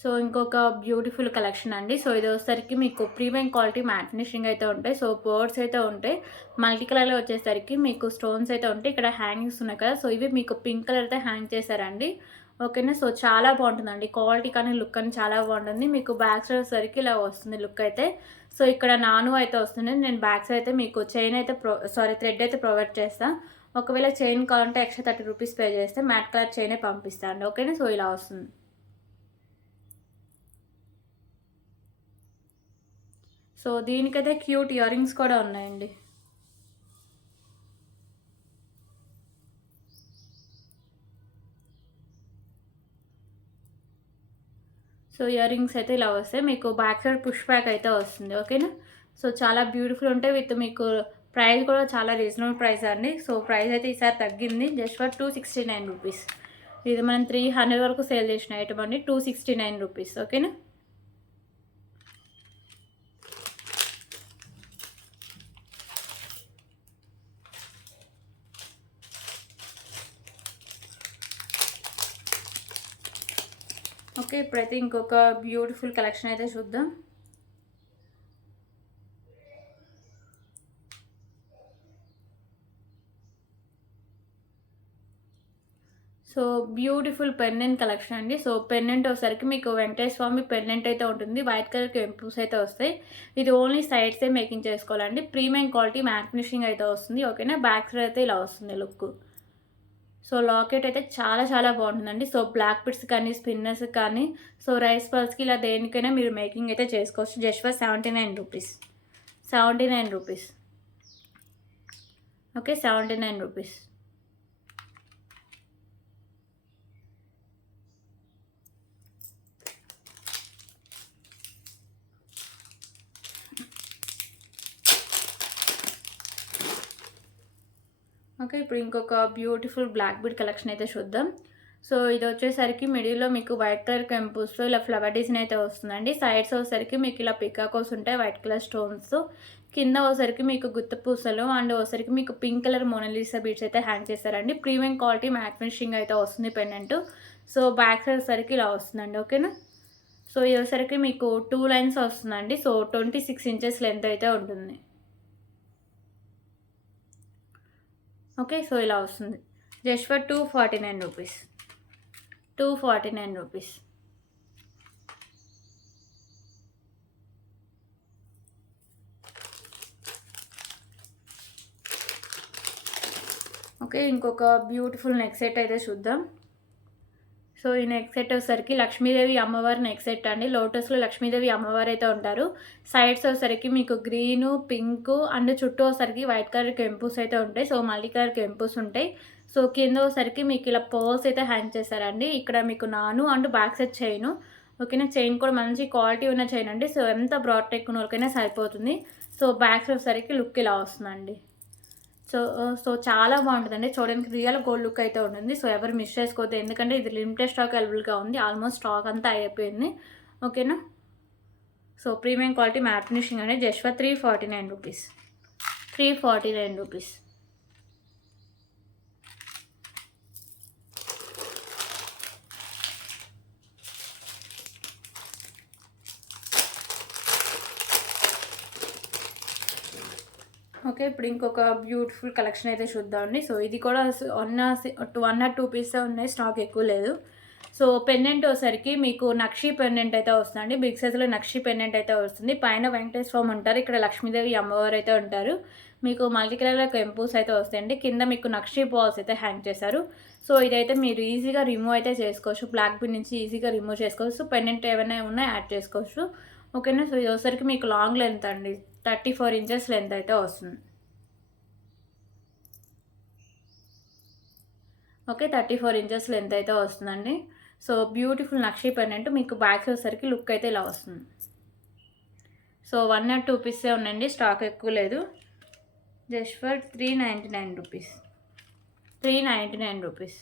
సో ఇంకొక బ్యూటిఫుల్ కలెక్షన్ అండి. సో ఇది వచ్చేసరికి మీకు ప్రీమియం క్వాలిటీ మ్యాట్ ఫినిషింగ్ అయితే ఉంటాయి. సో బర్డ్స్ అయితే ఉంటాయి, మల్టీ కలర్లో వచ్చేసరికి మీకు స్టోన్స్ అయితే ఉంటాయి. ఇక్కడ హ్యాంగింగ్స్ ఉన్నాయి కదా, సో ఇవి మీకు పింక్ కలర్ అయితే హ్యాంగ్ చేశారండి. ఓకేనా. సో చాలా బాగుంటుందండి, క్వాలిటీ కానీ లుక్ కానీ చాలా బాగుంటుంది. మీకు బ్యాక్ సైడ్ వచ్చేసరికి ఇలా వస్తుంది లుక్ అయితే. సో ఇక్కడ నాను అయితే వస్తుంది, నేను బ్యాక్ సైడ్ అయితే మీకు చైన్ అయితే థ్రెడ్ అయితే ప్రొవైడ్ చేస్తాను. ఒకవేళ చైన్ కావాలంటే ఎక్స్ట్రా 30 రూపీస్ పే చేస్తే మ్యాట్ కలర్ చైనే పంపిస్తాను. ఓకేనా. సో ఇలా వస్తుంది. సో దీనికైతే క్యూట్ ఇయర్ రింగ్స్ కూడా ఉన్నాయండి. సో ఇయర్ రింగ్స్ అయితే ఇలా వస్తాయి, మీకు బ్యాక్ సైడ్ పుష్ బ్యాక్ అయితే వస్తుంది. ఓకేనా. సో చాలా బ్యూటిఫుల్ ఉంటాయి, విత్ మీకు ప్రైస్ కూడా చాలా రీజనబుల్ ప్రైస్ అండి. సో ప్రైస్ అయితే ఈసారి తగ్గింది, జస్ట్ ఫర్ 269 రూపీస్. ఇది మనం 300 వరకు సేల్ చేసిన ఐటమ్ అండి, 269 రూపీస్. ఓకేనా. ఓకే, ఇప్పుడైతే ఇంకొక బ్యూటిఫుల్ కలెక్షన్ అయితే చూద్దాం. సో బ్యూటిఫుల్ పెండెంట్ కలెక్షన్ అండి. సో పెండెంట్ వచ్చేసరికి మీకు వెంకటేశ్వర స్వామి పెండెంట్ అయితే ఉంటుంది, వైట్ కలర్ కెంపుల్స్ అయితే వస్తాయి. ఇది ఓన్లీ సైడ్సే మేకింగ్ చేసుకోవాలండి, ప్రీమియం క్వాలిటీ మ్యాట్ ఫినిషింగ్ అయితే వస్తుంది. ఓకేనా. బ్యాక్ సైడ్ అయితే ఇలా వస్తుంది లుక్. సో లాకెట్ అయితే చాలా చాలా బాగుంటుందండి. సో బ్లాక్ పిట్స్ కానీ స్పిన్నర్స్ కానీ సో రైస్ పల్స్కి ఇలా దేనికైనా మీరు మేకింగ్ అయితే చేసుకోవచ్చు, just for 79 rupees. 79 rupees. Okay, 79 rupees. Okay, ఇప్పుడు ఇంకొక బ్యూటిఫుల్ బ్లాక్ బీడ్ కలెక్షన్ అయితే చూద్దాం. సో ఇది వచ్చేసరికి మిడిల్లో మీకు వైట్ కలర్ కెంపుస్తో ఇలా ఫ్లవర్ డిజైన్ అయితే వస్తుందండి. సైడ్స్ వచ్చేసరికి మీకు ఇలా పికాకోస్ ఉంటాయి వైట్ కలర్ స్టోన్స్, కింద వచ్చేసరికి మీకు గుత్త పూసలు అండ్ వచ్చేసరికి మీకు పింక్ కలర్ మోనాలిసా బీడ్స్ అయితే హ్యాంగ్ చేస్తారండి. ప్రీమియం క్వాలిటీ మ్యాట్ ఫినిషింగ్ అయితే వస్తుంది పెండెంట్. సో బ్యాక్ సైడ్ వచ్చేసరికి ఇలా వస్తుందండి. ఓకేనా. సో ఇది వచ్చేసరికి మీకు 2 లైన్స్ వస్తుందండి. సో 26 ఇంచెస్ లెంత్ అయితే ఉంటుంది. ఓకే, సో ఇలా వస్తుంది, just for 249 rupees. 249 rupees. Okay, ఇంకొక బ్యూటిఫుల్ నెక్ సెట్ అయితే చూద్దాం. సో ఈ నెక్ సెట్ వచ్చేసరికి లక్ష్మీదేవి అమ్మవారి నెక్ సెట్ అండి. లోటస్లో లక్ష్మీదేవి అమ్మవారు అయితే ఉంటారు. సైడ్స్ వచ్చేసరికి మీకు గ్రీను, పింకు అండ్ చుట్టూ వచ్చేసరికి వైట్ కలర్ కెంపుస్ అయితే ఉంటాయి. సో మల్టీ కలర్ కెంపుస్ ఉంటాయి. సో కింద వచ్చేసరికి మీకు ఇలా పర్ల్స్ అయితే హ్యాంగ్ చేశారండి. ఇక్కడ మీకు నాను అండ్ బ్యాక్ సైడ్ చైను. ఓకేనా, చైన్ కూడా మంచి క్వాలిటీ ఉన్న చైన్ అండి. సో ఎంత బ్రాడ్ టెక్ ఉన్న వరకైనా సరిపోతుంది. సో బ్యాక్ సైడ్ వచ్చేసరికి లుక్ ఇలా వస్తుందండి. సో చాలా బాగుంటుందండి. చూడడానికి రియల్ గోల్డ్ లుక్ అయితే ఉంటుంది. సో ఎవరు మిస్ చేసుకోవద్దు, ఎందుకంటే ఇది లిమిటెడ్ స్టాక్ అవైలబుల్గా ఉంది. ఆల్మోస్ట్ స్టాక్ అంతా అయిపోయింది. ఓకేనా. So premium quality matte finishing అనేది just for 349 rupees. 349 rupees. Okay, ఇప్పుడు ఇంకొక బ్యూటిఫుల్ కలెక్షన్ అయితే చూద్దామండి. సో ఇది కూడా 1 or 2 పీసే ఉన్నాయి, స్టాక్ ఎక్కువ లేదు. సో పెండెంట్ వచ్చేసరికి మీకు నక్షి పెండెంట్ అయితే వస్తుందండి. బిగ్ సైజ్లో నక్షి పెండెంట్ అయితే వస్తుంది. పైన వెంకటేశ్వర స్వామి ఉంటారు, ఇక్కడ లక్ష్మీదేవి అమ్మవారు అయితే ఉంటారు. మీకు మల్టీ కలర్ కెంపుస్ అయితే వస్తాయండి. కింద మీకు నక్షి బాల్స్ అయితే హ్యాంగ్ చేశారు. సో ఇదైతే మీరు ఈజీగా రిమూవ్ అయితే చేసుకోవచ్చు. బ్లాక్ పిన్ నుంచి ఈజీగా రిమూవ్ చేసుకోవచ్చు. సో పెండెంట్ ఏమైనా ఉన్నా యాడ్ చేసుకోవచ్చు. ఓకేనా. సో ఇది వచ్చేసరికి మీకు లాంగ్ లెంత్ అండి, 34 ఇంచెస్ లెంత్ అయితే వస్తుంది. ఓకే, 34 ఇంచెస్ లెంత్ అయితే వస్తుందండి. సో బ్యూటిఫుల్ నక్షి పెండెంట్ మీకు బ్యాక్ వచ్చేసరికి లుక్ అయితే ఇలా వస్తుంది. సో 1 or 2 పీసే ఉందండి, స్టాక్ ఎక్కువ లేదు. Just for 399 rupees. 399 rupees.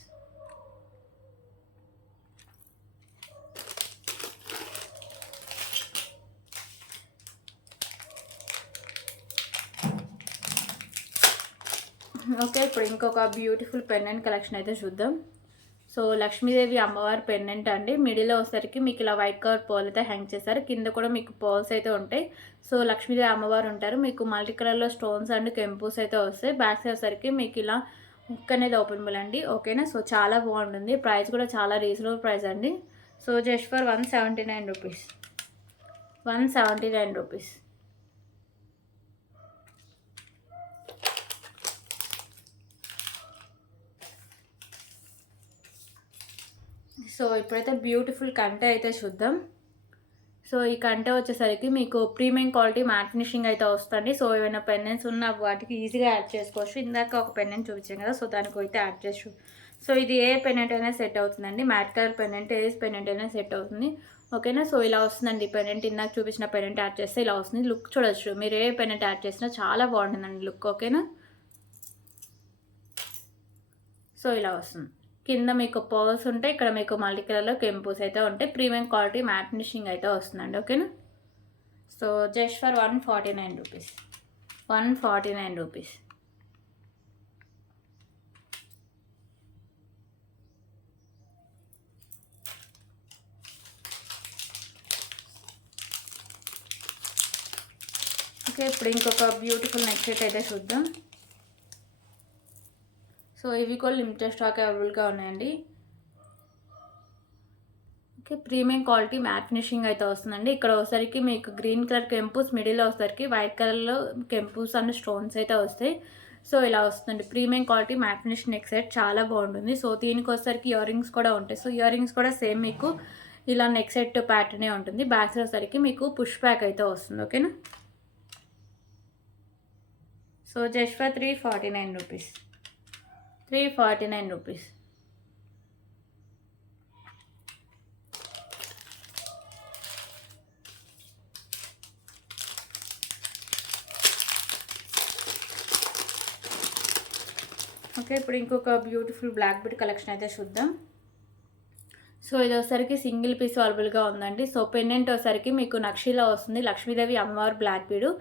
Okay, ఇప్పుడు ఇంకొక బ్యూటిఫుల్ పెండెంట్ కలెక్షన్ అయితే చూద్దాం. సో లక్ష్మీదేవి అమ్మవారి పెండెంట్ అండి. మిడిల్లో వచ్చేసరికి మీకు ఇలా వైట్ కలర్ పర్ల్ అయితే హ్యాంగ్ చేశారు. కింద కూడా మీకు పర్ల్స్ అయితే ఉంటాయి. సో లక్ష్మీదేవి అమ్మవారు ఉంటారు. మీకు మల్టీ కలర్లో స్టోన్స్ అండ్ కెంపుస్ అయితే వస్తాయి. బ్యాక్ సైడ్ వచ్చేసరికి మీకు ఇలా హుక్ అనేది ఓపెనబుల్ అండి. ఓకేనా. సో చాలా బాగుంటుంది. ప్రైస్ కూడా చాలా రీజనబుల్ ప్రైస్ అండి. So just for 179 rupees. 179 rupees. So ఇప్పుడైతే బ్యూటిఫుల్ కంటె అయితే చూద్దాం. సో ఈ కంటె వచ్చేసరికి మీకు ప్రీమియం క్వాలిటీ మ్యాట్ ఫినిషింగ్ అయితే వస్తుంది. సో ఏమైనా పెండెంట్స్ ఉన్న వాటికి ఈజీగా యాడ్ చేసుకోవచ్చు. ఇందాక ఒక పెండెంట్ చూపించాం కదా, సో దానికి అయితే యాడ్ చేసుకో. సో ఇది ఏ పెండెంట్ అయినా సెట్ అవుతుందండి. మ్యాట్ కలర్ పెండెంట్, ఏ పెండెంట్ అయినా సెట్ అవుతుంది. ఓకేనా. సో ఇలా వస్తుందండి పెండెంట్. ఇందాక చూపించిన పెండెంట్ యాడ్ చేస్తే ఇలా వస్తుంది. లుక్ చూడొచ్చు, మీరు ఏ పెండెంట్ యాడ్ చేసినా చాలా బాగుంటుందండి లుక్. ఓకేనా. సో ఇలా వస్తుంది. కింద మీకు పర్ల్స్ ఉంటాయి, ఇక్కడ మీకు మల్టీ కలర్లో కెంపుస్ అయితే ఉంటాయి. ప్రీమియం క్వాలిటీ మ్యాట్ ఫినిషింగ్ అయితే వస్తుందండి. ఓకేనా. So just for 149 rupees. 149 rupees. Okay, ఇప్పుడు ఇంకొక బ్యూటిఫుల్ నెక్ సెట్ అయితే చూద్దాం. సో ఇవి కూడా లిమిటెడ్ స్టాక్ అవైలబుల్గా ఉన్నాయండి. Okay, premium quality matte finishing అయితే వస్తుందండి. ఇక్కడ వచ్చేసరికి మీకు గ్రీన్ కలర్ కెంపుస్, మిడిల్లో వచ్చేసరికి వైట్ కలర్లో కెంపుస్ అండ్ స్టోన్స్ అయితే వస్తాయి. సో ఇలా వస్తుంది premium quality mat finish neck set, చాలా బాగుంటుంది. సో దీనికి వచ్చేసరికి ఇయర్ రింగ్స్ కూడా ఉంటాయి. సో ఇయర్ రింగ్స్ కూడా సేమ్ మీకు ఇలా నెక్ సెట్ ప్యాటర్నే ఉంటుంది. బ్యాక్ సైడ్ వచ్చేసరికి మీకు పుష్ బ్యాక్ అయితే వస్తుంది. ఓకేనా. So just for 349 rupees. 349 rupees. Okay, ఇప్పుడు ఇంకొక బ్యూటిఫుల్ బ్లాక్ బీడ్ కలెక్షన్ అయితే చూద్దాం. సో ఇది వచ్చేసరికి సింగిల్ పీస్ అవైలబుల్గా ఉందండి. సో పెండెంట్ వచ్చేసరికి మీకు నక్షిలో వస్తుంది. లక్ష్మీదేవి అమ్మవారు బ్లాక్ బీడు.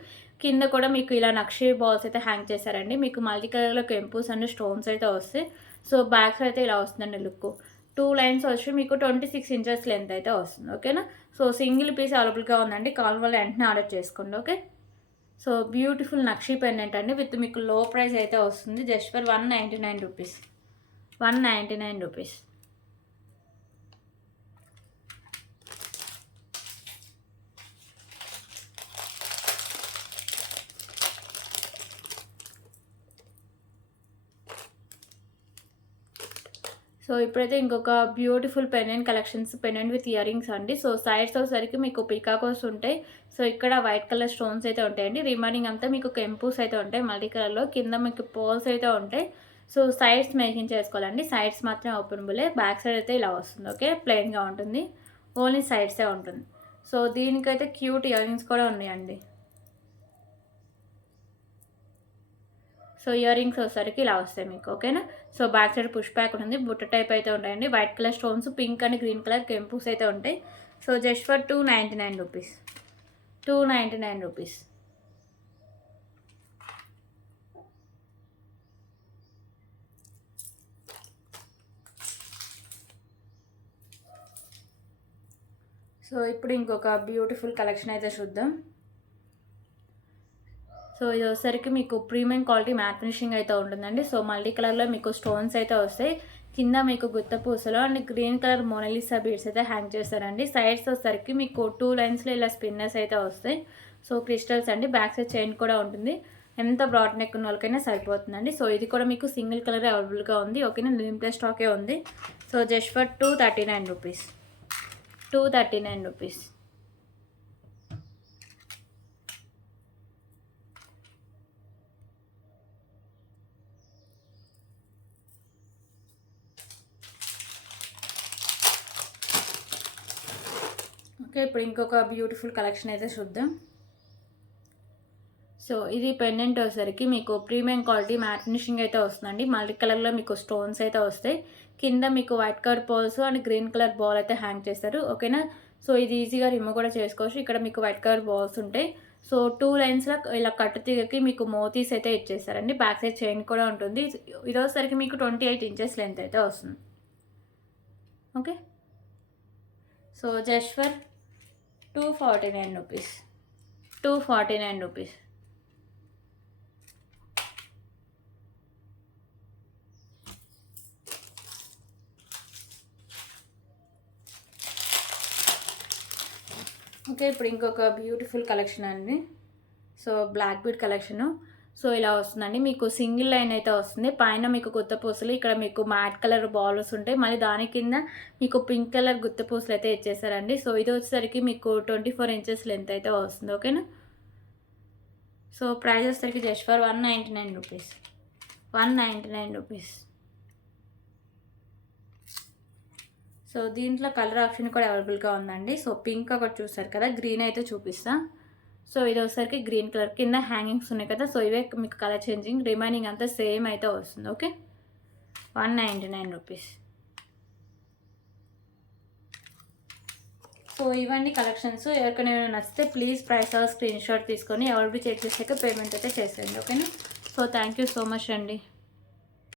కింద కూడా మీకు ఇలా నక్షి బాల్స్ అయితే హ్యాంగ్ చేశారండి. మీకు మల్టీ కలర్లో కెంపుస్ అండ్ స్టోన్స్ అయితే వస్తాయి. సో బ్యాక్స్ అయితే ఇలా వస్తుందండి లుక్. 2 లైన్స్ వచ్చి మీకు 26 ఇంచెస్ లెంత్ అయితే వస్తుంది. ఓకేనా. సో సింగిల్ పీస్ అవైలబుల్గా ఉందండి. కాల్ వల్ల వెంటనే ఆర్డర్ చేసుకోండి. ఓకే. సో బ్యూటిఫుల్ నక్షి పెండెంట్ అండి, విత్ మీకు లో ప్రైస్ అయితే వస్తుంది. Just for 199 rupees. 199 rupees. So ఇప్పుడైతే ఇంకొక beautiful pendant collections, pendant with ear rings అండి. సో సైడ్స్ వచ్చేసరికి మీకు పికాకోస్ ఉంటాయి. సో ఇక్కడ వైట్ కలర్ స్టోన్స్ అయితే ఉంటాయండి. రిమైనింగ్ అంతా మీకు కెంపూస్ అయితే ఉంటాయి మల్టీ కలర్లో. కింద మీకు పోల్స్ అయితే ఉంటాయి. సో సైడ్స్ మేకింగ్ చేసుకోవాలండి. సైడ్స్ మాత్రం ఓపెనబులే. బ్యాక్ సైడ్ అయితే ఇలా వస్తుంది. ఓకే, ప్లెయిన్గా ఉంటుంది. ఓన్లీ సైడ్సే ఉంటుంది. సో దీనికైతే క్యూట్ ఇయర్ రింగ్స్ కూడా ఉన్నాయండి. సో ఇయర్ రింగ్స్ వచ్చేసరికి ఇలా వస్తాయి మీకు. ఓకేనా. So back side push back ఉంటుంది. బుట్ట టైప్ అయితే ఉంటాయండి. White colour stones, pink and green colour కెంపూస్ అయితే ఉంటాయి. So just for 299 rupees. 299 rupees. So ఇప్పుడు ఇంకొక బ్యూటిఫుల్ కలెక్షన్ అయితే చూద్దాం. సో ఇది వచ్చేసరికి మీకు ప్రీమియం క్వాలిటీ మ్యాట్ ఫినిషింగ్ అయితే ఉంటుందండి. సో మల్టీ కలర్లో మీకు స్టోన్స్ అయితే వస్తాయి. కింద మీకు గుత్త పూసలో and green colour Mona Lisa beads అయితే హ్యాంగ్ చేస్తారండి. సైడ్స్ వచ్చేసరికి మీకు 2 లైన్స్లో ఇలా స్పిన్నర్స్ అయితే వస్తాయి. సో క్రిస్టల్స్ అండి. బ్యాక్ సైడ్ చైన్ కూడా ఉంటుంది. ఎంత బ్రాడ్ నెక్ ఉన్న వాళ్ళకైనా సరిపోతుందండి. సో ఇది కూడా మీకు సింగిల్ కలర్ అవైలబుల్గా ఉంది. ఓకేనా, లిమిటెడ్ స్టాకే ఉంది. So just for 239 rupees. 239 rupees. Okay, ఇప్పుడు ఇంకొక బ్యూటిఫుల్ కలెక్షన్ అయితే చూద్దాం. సో ఇది పెండెంట్ వచ్చేసరికి మీకు ప్రీమియం క్వాలిటీ మ్యాట్ ఫినిషింగ్ అయితే వస్తుందండి. మల్టీ కలర్లో మీకు స్టోన్స్ అయితే వస్తాయి. కింద మీకు white colour poles and green colour ball అయితే హ్యాంగ్ చేస్తారు. ఓకేనా. సో ఇది ఈజీగా రిమూవ్ కూడా చేసుకోవచ్చు. ఇక్కడ మీకు వైట్ కలర్ బాల్స్ ఉంటాయి. సో 2 లైన్స్లో ఇలా కట్టు తీగకి మీకు మోతీస్ అయితే ఇచ్చేస్తారండి. బ్యాక్ సైడ్ చైన్ కూడా ఉంటుంది. ఇది వచ్చేసరికి మీకు 28 ఇంచెస్ లెంత్ అయితే వస్తుంది. Okay. So just for 249 rupees. 249 rupees. Okay, ఇప్పుడు ఇంకొక బ్యూటిఫుల్ కలెక్షన్ అండి. So black bead collection. So ఇలా వస్తుందండి. మీకు సింగిల్ లైన్ అయితే వస్తుంది. పైన మీకు గుత్త పూసలు, ఇక్కడ మీకు మ్యాట్ కలర్ బాల్స్ ఉంటాయి. మళ్ళీ దాని కింద మీకు పింక్ కలర్ గుత్త పూసలు అయితే ఇచ్చేసారండి. సో ఇది వచ్చేసరికి మీకు 24 ఇంచెస్ లెంత్ అయితే వస్తుంది. ఓకేనా. సో ప్రైస్ వచ్చేసరికి just for 199 rupees. 199 rupees. So దీంట్లో కలర్ ఆప్షన్ కూడా అవైలబుల్గా ఉందండి. సో పింక్ ఒకటి చూసారు కదా, గ్రీన్ అయితే చూపిస్తా. సో ఇది వచ్చేసరికి గ్రీన్ కలర్ కింద హ్యాంగింగ్స్ ఉన్నాయి కదా. సో ఇవే మీకు కలర్ చేంజింగ్. రిమైనింగ్ అంతా సేమ్ అయితే వస్తుంది. Okay, 199 rupees. సో ఇవన్నీ కలెక్షన్స్. ఎవరికైనా నచ్చితే ప్లీజ్ ప్రైస్ స్క్రీన్ షాట్ తీసుకొని ఎవరికి చెక్ చేసాక పేమెంట్ అయితే చేసేయండి. ఓకేనా. So thank you so much అండి.